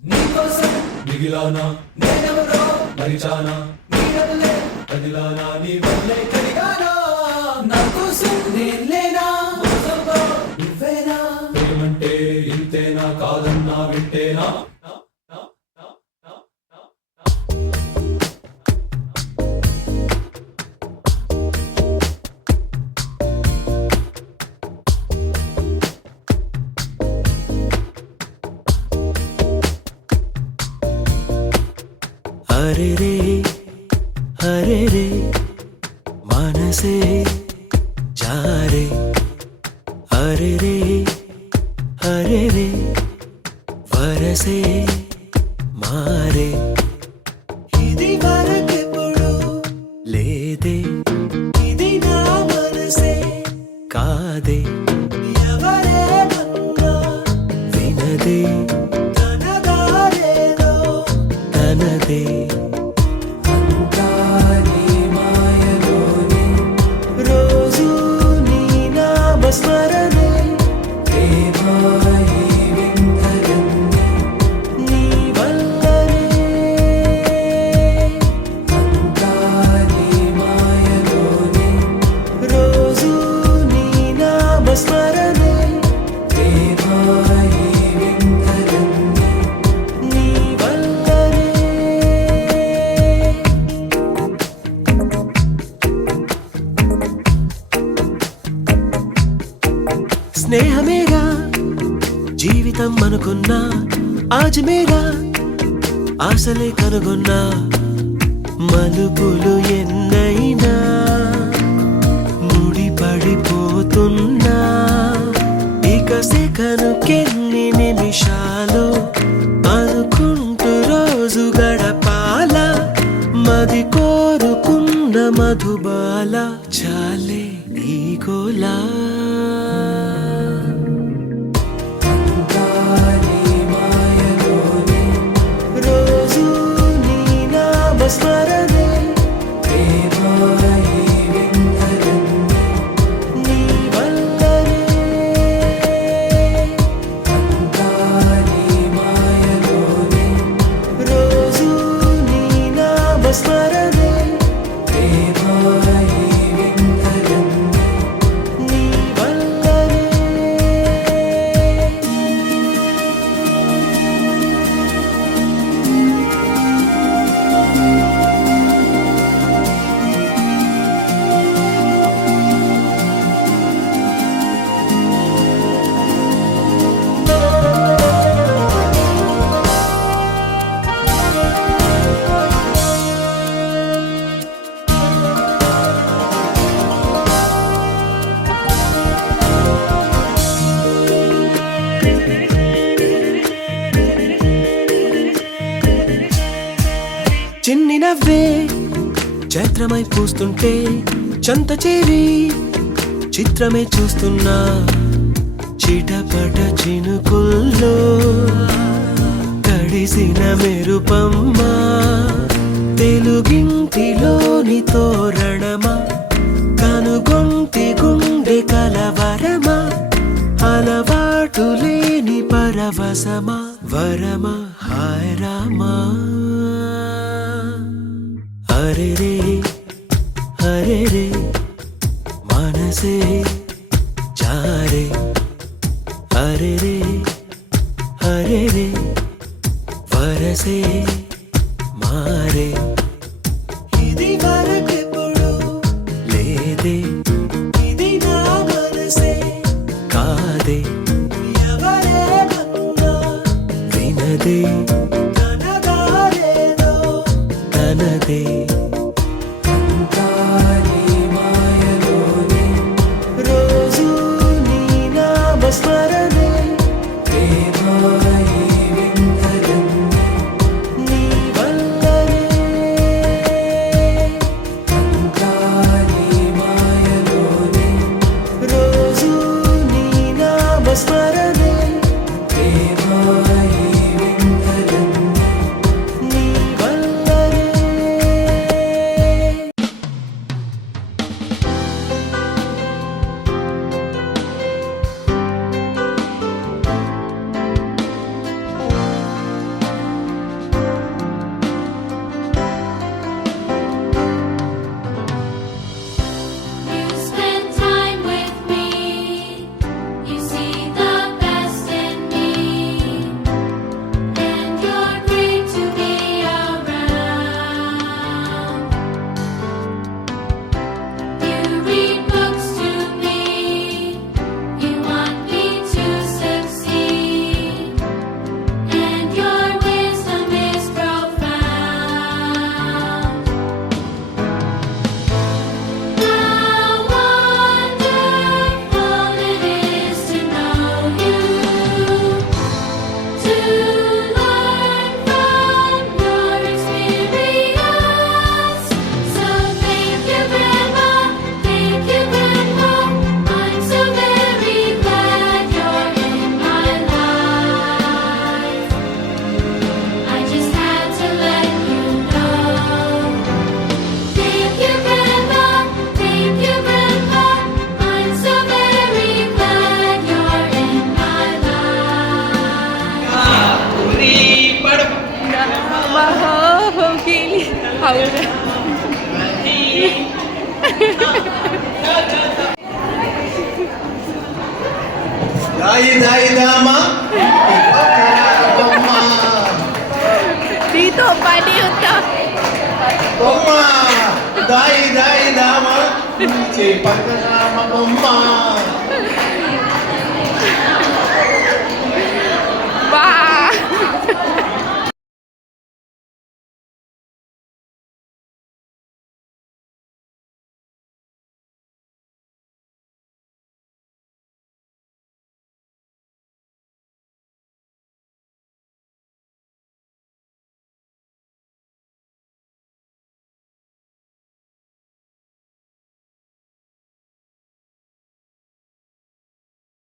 నీకోసం మిగిలానా నేనెవరో మరిచానా నీ వల్లే కదిలానా నీ వల్లే కడిగానా నా కోసం నేను లేనా మోసంతో నువ్వేనా ప్రేమంటే ఇంతేనా కాదన్నా వింటేనా हरे रे मनसे जा रे हरे रे वरसे मारे इदी वरकेपुडु लेदे इदी ना मनसे कादे ఎవరేమన్నా వినదే తనదారేదో తనదే స్మరణే ప్రేమాయి వింతలన్నీ నీ వల్లనే అంతా నీ మాయలోనే రోజు నీ నామ స్మరణే ప్రేమాయి వింతలన్నీ నీ వల్లనే స్నేహమేగా జీవితం అనుకున్నా ఆజమేగా ఆశలే కనుగొన్నా మలుపులు ఎన్నైనా ముడిపడిపోతున్నా ఇక సెకనుకెన్ని నిమిషాలు అనుకుంటూ రోజు గడపాల మది కోరుకున్న మధుబాల చాలే ఈ గోలా స్మరణే ప్రేమాయి వింతలన్నీ నీ వల్లనే అంతా నీ మాయలోనే రోజు నీ నామ స్మరణే ప్రేమాయి వింతలన్నీ నీ వల్లనే చిన్ని నవ్వే చైత్రమై పూస్తుంటే చంత చేరి చిత్రమే చూస్తున్నా చిటపట చినుకుల్లో కడిసిన మెరుపమ్మ తెలుగింటిలోని తోరణమా కనుగొంటి గుండె కలవరమా అలవాటు లేని పరవశమా వరమా హాయ్ రామా हरे रे मनसे जा रे हरे रे वरसे मारे इदी वरकेपुडु लेदे इदी ना मनसे कादे ఎవరేమన్నా వినదే తనదారేదో తనదే స్మరణే ప్రేమాయి వింతలన్నీ నీ వల్లనే అంతా నీ మాయలోనే రోజు నీ నామ స్మరణే ప్రేమాయి వింతలన్నీ हो गेली हावरा దాయి దాయి దామా బొమ్మ dito pwede yun to దాయి దాయి దామా పక్కన బొమ్మ